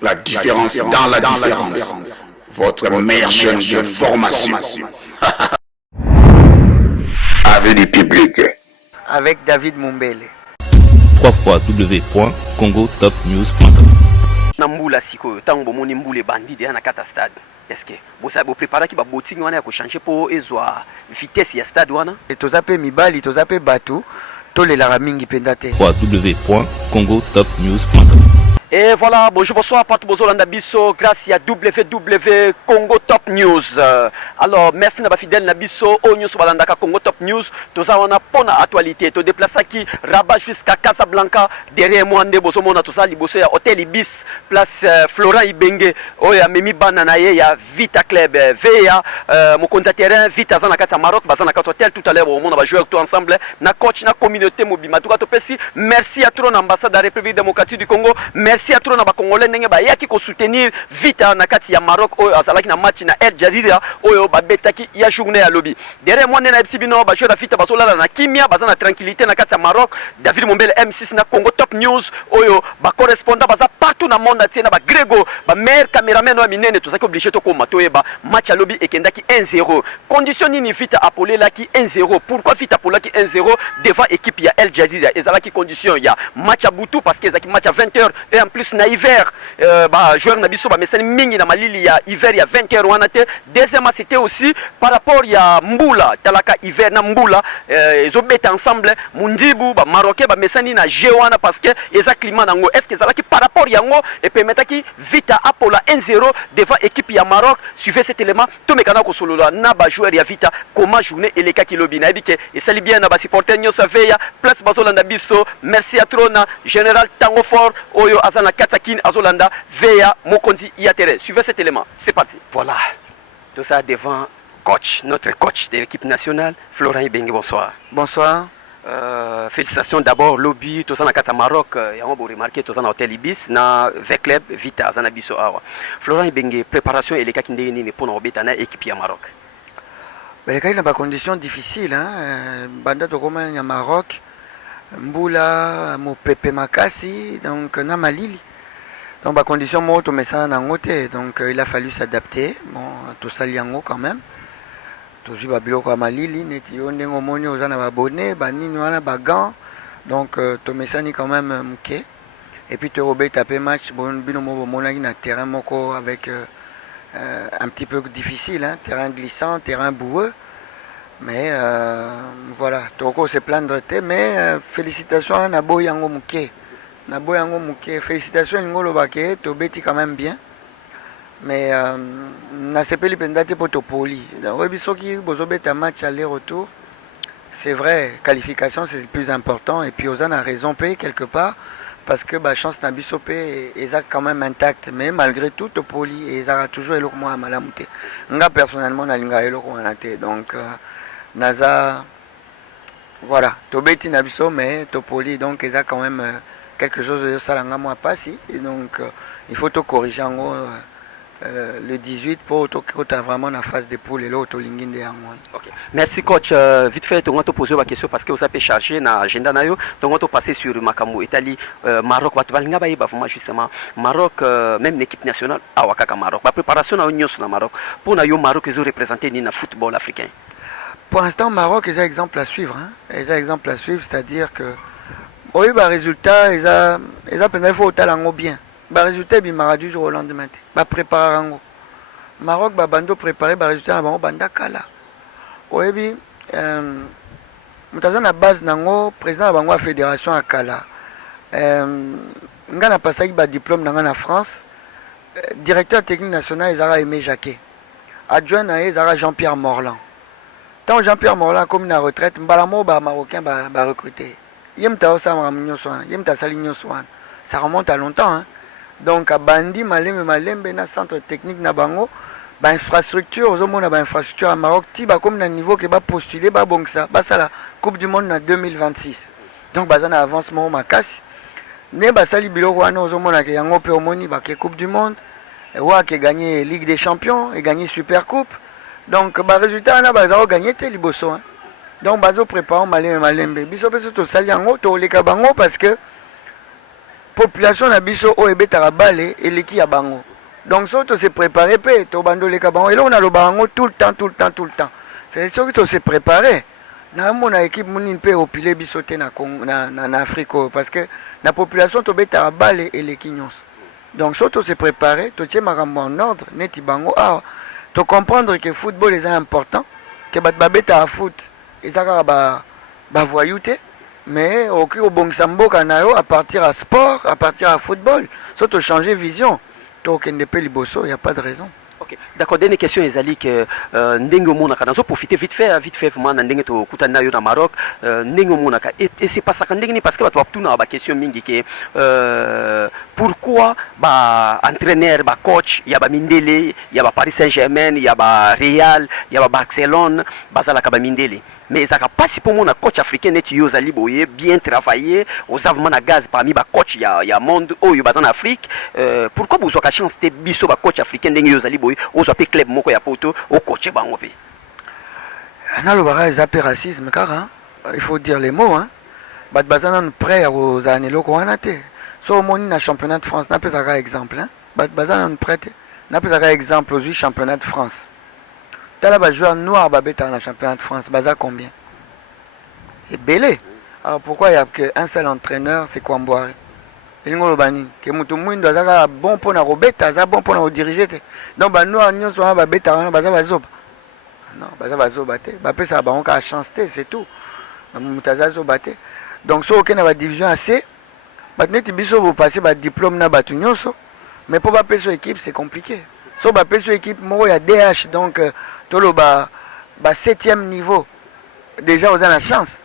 La différence dans la différence. Votre meilleure chaîne de formation. Avis du public. Avec David Mumbele. www.congotopnews.com. Nambula siko tango moni mbule bandide na kata stade. Est-ce que vous savez préparer ki ba boting wana ya ko changer pour ezwa vitesse ya stade wana? Et tozape mibali, tozape bateau, tolelara mingi pendate. www.congotopnews.com. Et voilà, bonjour, bonsoir, partout Bozolanda Bisso, grâce à WW Congo Top News. Alors, merci Naba Fidel Nabisso, au News Balandaka Congo Top News. Tout ça, on a pour la actualité. Tout déplace qui rabat jusqu'à Casablanca. Derrière moi, on Bozomona, tout ça, Liboso, il y a Hôtel Ibis, place Florent Ibenge, oh, il y a Mimi Bananaye, il y a Vita Club, VA, mon compte terrain, Vita Zanakata Maroc, Bazanakata Hotel, tout à l'heure, on va jouer tout ensemble. Na coach, na communauté mobile. Merci à trop l'ambassade de la République démocratique du Congo. Merci à trop na ba Congolais ndenge ba yaki ko soutenir Vita na kati ya Maroc oyo azalaki na match na El Jadida oyo ba betaki ya journée ya lobby. Derrière moi na FC bino ba joueur Vita basolala na kimia baza na tranquillité na kati ya Maroc. David Mumbele M6 na Congo Top News oyo ba correspondant baza partout na monde entier na ba Grego ba meilleur cameraman wa minene to saki obligé to koma to yeba match ya lobby ekendaki 1-0. Condition nini Vita appelé la ki 1-0. Pourquoi Vita appelé ki 1-0 devant équipe ya El Jadida ezalaki condition ya match à Boutou parce que ezalaki match à 20h et en plus na hiver joueur na biso ba mesani mingi na malili ya hiver ya 20h wana te. Deuxièmement c'était aussi par rapport ya mbula talaka hiver na mbula ezo beta ensemble mundibu ba marocain ba mesani na jeu wana parce que eza climat nango est-ce que ezalaki par rapport yango et permetaki Vita apola 1-0 devant équipe ya Maroc. Suivez cet élément to mekana ko solola na ba joueur ya Vita comment journée eleka kilobi na ebike et sali bien na ba supporter nyosa veya place bazolanda biso. Merci à trona général Tango Fort oyo azana Katakin Azolanda Veya Mokonzi Yatere. Suivez cet élément. C'est parti. Voilà. Tout ça devant coach, notre coach de l'équipe nationale, Florent Ibenge. Bonsoir. Bonsoir. Félicitations d'abord lobby tout ça na kata Maroc et on peut remarquer tout ça na hôtel Ibis na V-Club Vita azana biso awa. Florent Ibenge préparation et les cas qui ndeni pour na obeta na équipe ya Maroc. Les cas na ba conditions difficiles hein. Banda to koma ya Maroc. Mbula mopepe makasi donc na malili. Donc bah condition moi to mesa na ngote donc il a fallu s'adapter. Bon to sali yango quand même. To ji ba biloko malili neti yo ndengo moni ozana ba bonnet ba nini wana ba gants. Donc to mesa ni quand même mke. Et puis te robé taper match bon bino mo monaki na terrain moko avec un petit peu difficile hein, terrain glissant, terrain boueux. Mais voilà, toko se plaindre mais félicitations à Nabo Yango Mouké. Nabo Yango Mouké, félicitations à Ngolo Baké, to beti quand même bien. Mais na sepeli pendate pour Topoli. Donc bisoki bozobeta un match aller-retour. C'est vrai, qualification c'est le plus important et puis Ozan a raison payé quelque part parce que bah chance na bisopé et ça quand même intact mais malgré tout Topoli et ça a toujours eloko moi malamute. Nga personnellement na linga eloko wanate donc Naza, voilà, Tobeti Nabiso, mais Topoli, donc il y a quand même quelque chose de salanga moi pas si, et donc il faut tout corriger en gros le 18 pour que tu as vraiment la phase de poule et l'autre lingin de Angwan. Ok, merci coach. Vite fait, on va te poser une question parce que vous avez chargé dans l'agenda nayo, donc on va passer sur Makambo, Italie, Maroc, Batubalinga Baïba, justement Maroc, même l'équipe nationale, Awakaka Maroc, la préparation à l'Union sur le Maroc, pour nayo Maroc ils ont représenté dans le football africain. Pour l'instant, Maroc, ils ont exemple à suivre. Hein. Ils ont exemple à suivre, c'est-à-dire que oui, bah résultat, ils ont peut-être faut au bien. Bah résultat, ils m'ont du jour au lendemain. Bah préparer en Maroc, bah bando préparé, bah résultat, bah banda kala. Oui, bi, mutaza na base nango, président de la fédération à Kala. Ngana passé bah diplôme dans la France. Directeur technique national, ils ont Aimé Jacquet. Adjoint, ils ont Jean-Pierre Morland. Tant Jean-Pierre Morland comme une retraite, Mbalamo ba marocain ba recruter. Ça remonte à longtemps hein. Donc à Bandi Malembe na centre technique na bango ba infrastructure ozomona ba infrastructure à Maroc ti ba comme na niveau que ba postuler ba bongsa ba ça la Coupe du monde na 2026. Donc ba na avancement makasi. Ne ba sali biloko wana ozomona ke yango pe omoni ba ke Coupe du monde et wa ke gagner Ligue des Champions et gagner Super Coupe. Donc, le résultat, on a gagné les liboso. Donc, on prépare Malembe. Biso peso to sali yango to leka bango parce que population na biso o ebetaka bale eleki ya bango. Donc so to se préparer pe to bandoleka bango et là on a le bango tout le temps. C'est sûr que to se préparer. Na mona équipe moni pe opilé biso te na Afrique parce que la population to betaka bale eleki nyonso. Donc so to se préparer, to tie makambo en ordre neti bango to comprendre que football est important, que bat beta foot ezaka ba voyouté. Mais au Bongsamboka à partir à sport, à partir à football, surtout changer vision. Donc il n'y a pas de raison. Ok, d'accord. Dernière question, Ezali, que Ndengo Monaka, nous profiter vite fait, vraiment, Ndengo to Kutana au Maroc, Ndengo Monaka. Et c'est pas ça qu'on dit parce que tu as tout dans la question mingi que pourquoi entraîneur, coach, il y a Mindele, il y a Paris Saint-Germain, il y a Real, il y a Barcelone, Bazala Mindele. Mais ça n'a pas si pour moi un coach africain net yozali boye bien travaillé aux avements à gaz parmi les coach il y a monde où il en Afrique pourquoi vous avez chance de biso ba coach africain ndenge yozali boye aux appel club moko ya poto au coach bango pe na le bara zappé racisme car il faut dire les mots bat bazana prêt aux années loko wanate so moni na championnat de France n'a pas un exemple bat bazana prêt n'a pas un exemple aux championnat de France. T'as là joueur noir babeta dans le championnat de France, baza combien? Et belé. Alors pourquoi il n'y a qu'un seul entraîneur, c'est Kwamboire? Il y a bani que mutumu ndo azaka bon pour na robeta, za bon pour na diriger. Donc ba noir nyo so babeta na baza bazoba. Non, baza bazoba te. Ba pesa ba on ka chance te, c'est tout. Mutaza zoba te. Donc so aucun na division AC, ba neti biso vous passer ba diplôme na batu nyonso, mais pour ba peso équipe c'est compliqué. So ba peso équipe mo ya DH donc tolo ba 7e niveau. Déjà vous avez la chance.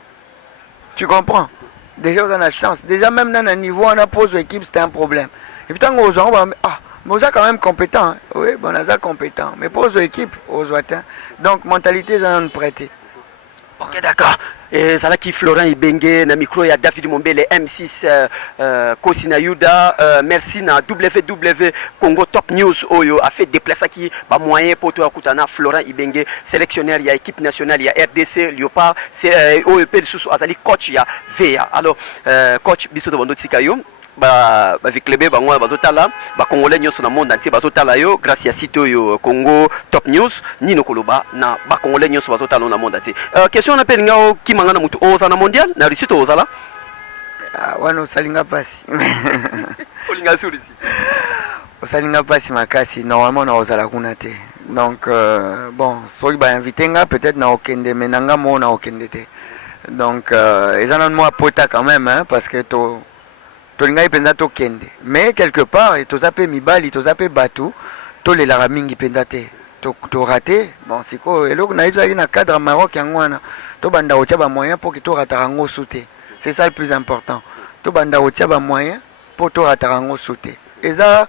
Tu comprends? Déjà vous avez la chance. Déjà même dans un niveau on a posé équipe c'était un problème. Et puis tant qu'on vous mais vous êtes quand même compétent. Oui, bon on a compétent. Mais pour aux équipes, aux atteint. Donc mentalité ça nous prêter. Ok, d'accord. Et ça là qui Florent Ibenge na micro ya David Mombele M6 Kosina Yuda merci na WW Congo Top News oyo a fait déplacer qui ba moyen pour toi kutana Florent Ibenge sélectionneur ya équipe nationale ya RDC Léopard c'est OEP sous azali coach ya VA. Alors coach biso de bondo tsikayo ba viklebe bango bazotala ba congolais nyonso na monde entier bazotala yo grâce à site yo Congo Top News ni no koloba na ba congolais nyonso bazotala na monde entier. Question na pelinga ki mangana mutu oza na mondial na Russie to ozala wana salinga pasi olinga suri salinga pasi makasi normalement na ozala kuna te. Donc bon soki ba invité nga peut-être na okende menanga mo na okende te. Donc ezana moi pota quand même parce que to tolingai penza to kende mais quelque part to zape mibali to zape batu to le la mingi penza te to raté bon siko eloko na izali na cadre Maroc yangwana to banda otia ba moyen pour que to ratarango sauter. C'est ça le plus important. To banda otia ba moyen pour to ratarango sauter. Et ça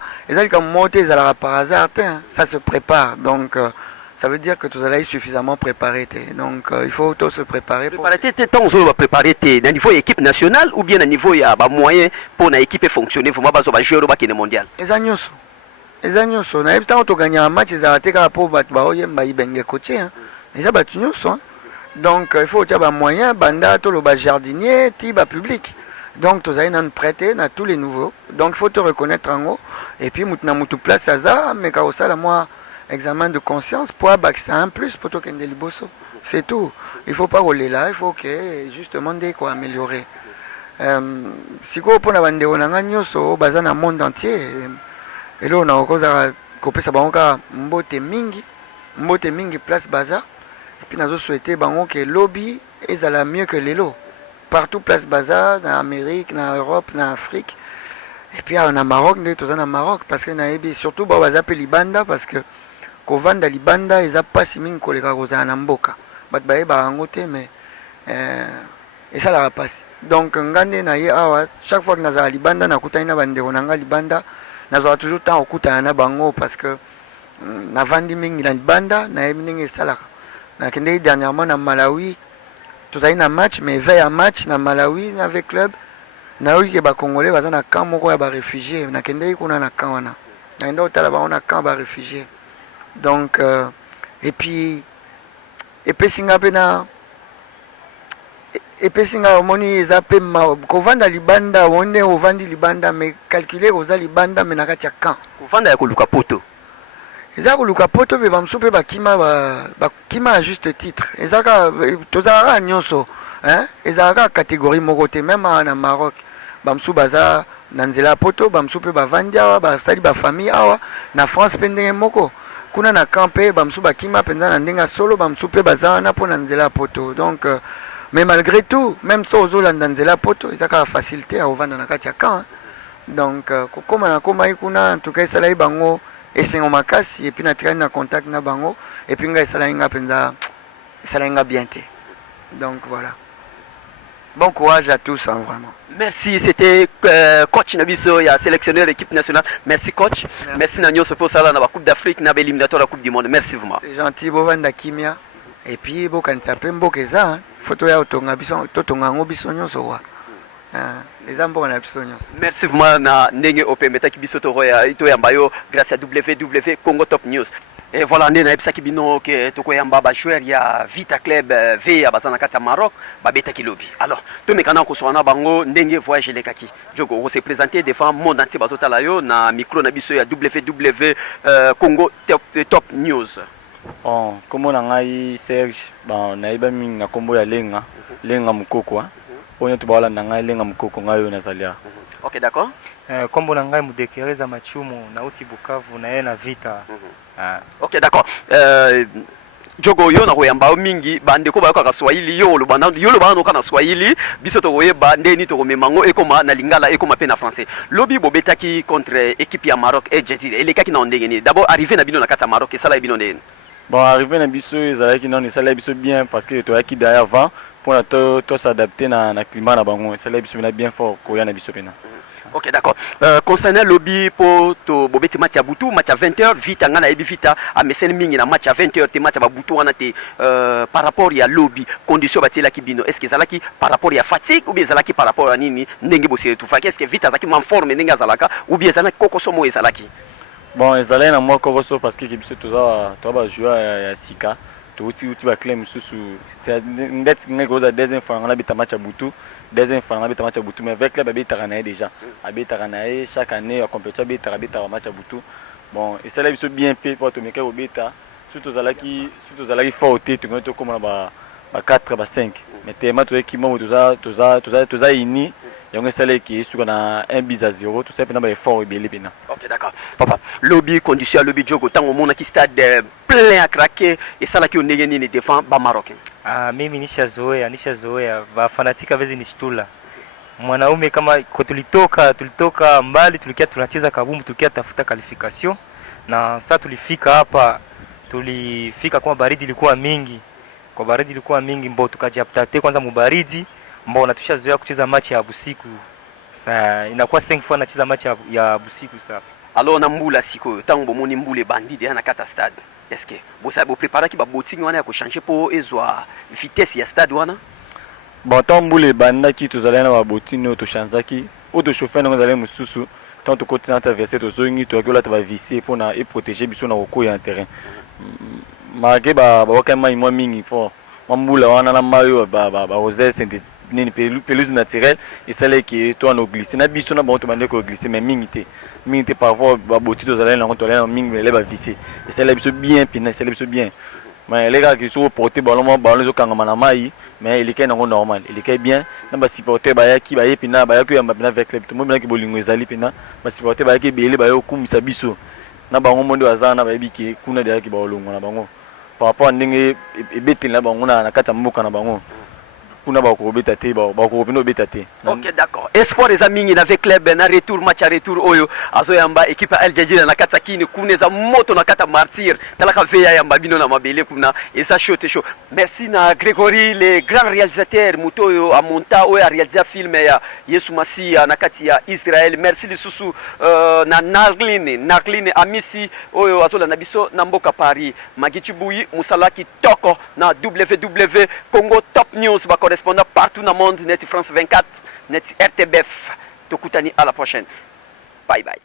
comme monter ça par hasard ça se prépare. Donc ça veut dire que tu allais suffisamment préparé. Donc il faut tout se préparer. Préparer tant on va préparer à niveau équipe nationale ou bien à niveau il y a moyen pour une équipe fonctionner vraiment pas sur jouer au bac mondial. Les agneaux na ebta to gagner un match za teka pour battre ba oyemba ibenge coaché les a battu nyonso. Donc il faut avoir moyen banda to le ba jardinier ti ba public. Donc tu as nan prêter na tous les nouveaux. Donc il faut te reconnaître en haut et puis mutna mutu place ça mais ka osala moi examen de conscience pour c'est un plus pour toi kende liboso. C'est tout. Il faut pas rouler là, il faut que justement dès quoi améliorer. Si quoi pour la bande on a nyonso baza na monde entier. Et là on a encore copier ça banka mbote mingi place baza. Et puis nazo souhaiter bango que lobby ezala mieux que lelo. Partout place baza dans Amérique, dans Europe, dans Afrique. Et puis on a Maroc, nous tous en Maroc parce que na surtout baza pe libanda parce que kovanda libanda eza pasi mingi koleka kozala na mboka bato bayeba yango te mais esalaka pasi. Donc ngande na ye awa chaque fois que nazala libanda nakutani na bandeko na nga libanda nazwaka toujours temps okutana na bango parce que navandi mingi na libanda nayebi ndenge esalaka. Nakendeki dernièrement na Malawi tozali na match mais veille ya match na Malawi na avec club nayoki ke bakongolais baza na camp moko ya baréfugié nakendeki kuna na camp wana nakende kotala bango na camp baréfugié. Donc et puis singa pena epesinga omoni eza pe kovanda libanda onde ovandi libanda mais calculer oza libanda mais na kati ya camp kovanda ya koluka poto eza koluka poto pe bamusu pe bakima à juste titre ezaka tozalaka nyonso ezalaka catégorie moko te même na Maroc bamusu baza na nzela poto bamusu pe bavandi awa basali bafamille awa na France pe ndenge moko kuna na camp pe bamusu bakima mpenza na ndenge solo bamusu pe baza wana mpo na nzela poto donc mais malgré tout même so ozolanda nzela poto ezaka facilité ya ovanda na kati ya camp donc kokoma na komai kuna en tout cas esalai bango esengo makasi et puis natikali na contact na bango et puis nga esalai nga mpenza esalai nga bien te donc voilà bon courage à tous hein, vraiment. Merci, c'était coach Nabiso, il y a sélectionneur de l'équipe nationale. Merci coach. Merci Nanyo pour ça là dans la Coupe d'Afrique, dans l'éliminatoire de la Coupe du Monde. Merci vraiment. C'est gentil, Bovanda Kimia. Et puis Bokanisa Pembokeza, photo ya otonga biso, totonga ngo biso nyonso wa. Les ambos na biso nyonso. Merci vraiment na ndenge opemeta ki biso to ya ito ya mbayo grâce à WW Congo Top News. Et voilà, nous avons dit que nous avons joueur ya Vita Club V à Bazanakata Maroc, Babeta Kilobi. Alors, tous mes canaux sont en bango, n'engue voyage les kaki. Je vais se présenter devant le monde entier bazota layo na micro na biso ya WW Congo Top News. Bon, comme on a eu Serge, bon, on a eu na combo ya lenga, lenga mukoko. On a tout bala na lenga mukoko ngayo na zalia. Ok, d'accord. Kombo na ngai mudekereza machumu na uti Bukavu na yena Vita. Ok, d'accord. Jogo yo na koyamba mingi bande ko ba ko Swahili yo lo bana kana Swahili biso to koyeba ndeni to komemango ekoma na lingala ekoma pe na français. Lobi bobetaki contre équipe ya Maroc et Djeti. Et les cas qui n'ont ndengeni. D'abord arrivé na bino na kata Maroc et ça la bino ndeni. Bon, arrivé na biso ezalaki non ça la biso bien parce que to yaki derrière avant pour na to s'adapter na climat na bango. Ça la biso bien fort ko ya na biso pena. Ok, d'accord. Concernant le lobby pour Bobeti match à Boutou, match à 20h, vite à Ngana Vita, à Messel Ming, na match à 20h, te match à Boutou, on a été par rapport à lobby, condition bâtie la Kibino. Est-ce que Zalaki par rapport à fatigue ou bien Zalaki par rapport à Nini, Nengi Bossé tout fait? Est-ce que Vita Zaki m'informe Nenga Zalaka ou bien Zalaki Kokosomo et Zalaki? Bon, Zalaki na moi Kokoso parce que Kibso tout ça, toi jouer à Sika. Tu vas claim sous c'est une grosse deuxième fois on a bêta match à Boutou deuxième fois on a bêta match à Boutou mais avec la baby Taranae déjà à Taranae chaque année on compétit bêta match à Boutou bon et ça là ils sont bien payés pour te mettre au bêta surtout Zalaki fort tu connais comme là 4 5 mais tellement toi qui moi tout ça ini il y a un salaire qui est sur un 1-0 tout ça pendant effort et bien les pena. Ok, d'accord. Papa, lobby condition lobby jogo tant au monde qui stade plein à craquer et ça là qui on négeni ni défend ba marocain. Mimi nishazoea ba fanatika vezi nishtula. Mwanaume kama tulitoka mbali tulikia tunacheza kabumbu tulikia tafuta qualification na sasa tulifika hapa kwa baridi ilikuwa mingi. Kwa baridi ilikuwa mingi mbao tukajiaptate kwanza mubaridi mbao natushazoea kucheza match ya busiku. Sasa inakuwa 5 fois nacheza match ya busiku sasa. Alors na mbula siko tango bomoni mbule bandide na kata stade. Est-ce que vous savez préparer ki ba boting wana ya ko changer pour ezwa vitesse ya stade wana? Bon tant mbule banda ki tozala na ba boting to chanzaki o to chauffer na ngazale mususu tant to continent traverser to zongi to akola ta ba visser pour na et protéger biso na ko ya terrain. Marqué ba wakama moi mingi fort. Mbula wana na mayo ba roselle synthétique nini pelouse naturelle et celle qui toi no glisser na biso na bon to bande ko glisser mais mingité parfois ba boti to zala na ko to la mingi les ba visser et celle biso bien pina celle biso bien mais les gars qui sont porter ballon zo kangama na mai mais il est normal il est bien na ba supporter ba ya ki ba pina ba ya ko ya mabina avec club tout le monde ki bolingo ezali pina ba supporter ba ya ki bele ba yo kumisa biso na bango monde azana ba biki kuna dia ki ba olongo na bango par rapport ndenge ebeti na bango na kata mboka na bango. Ok, d'accord. Espoir des amis avec club na retour match à retour oyo azoyamba équipe Al Jazeera na kata kini kuneza moto na kata martyr talaka veya yamba bino na mabele kuna et ça chaud. Merci na Grégory le grand réalisateur mutoyo a monta oyo a réalisé film ya Yesu Masia na kati ya Israël. Merci de susu na Narline Amisi oyo azola na biso na mboka Paris Magichibuyi Musalaki Toko na WW Congo Top News ba correspondant partout dans le monde, Net France 24, Net RTBF. Tokutani à la prochaine. Bye bye.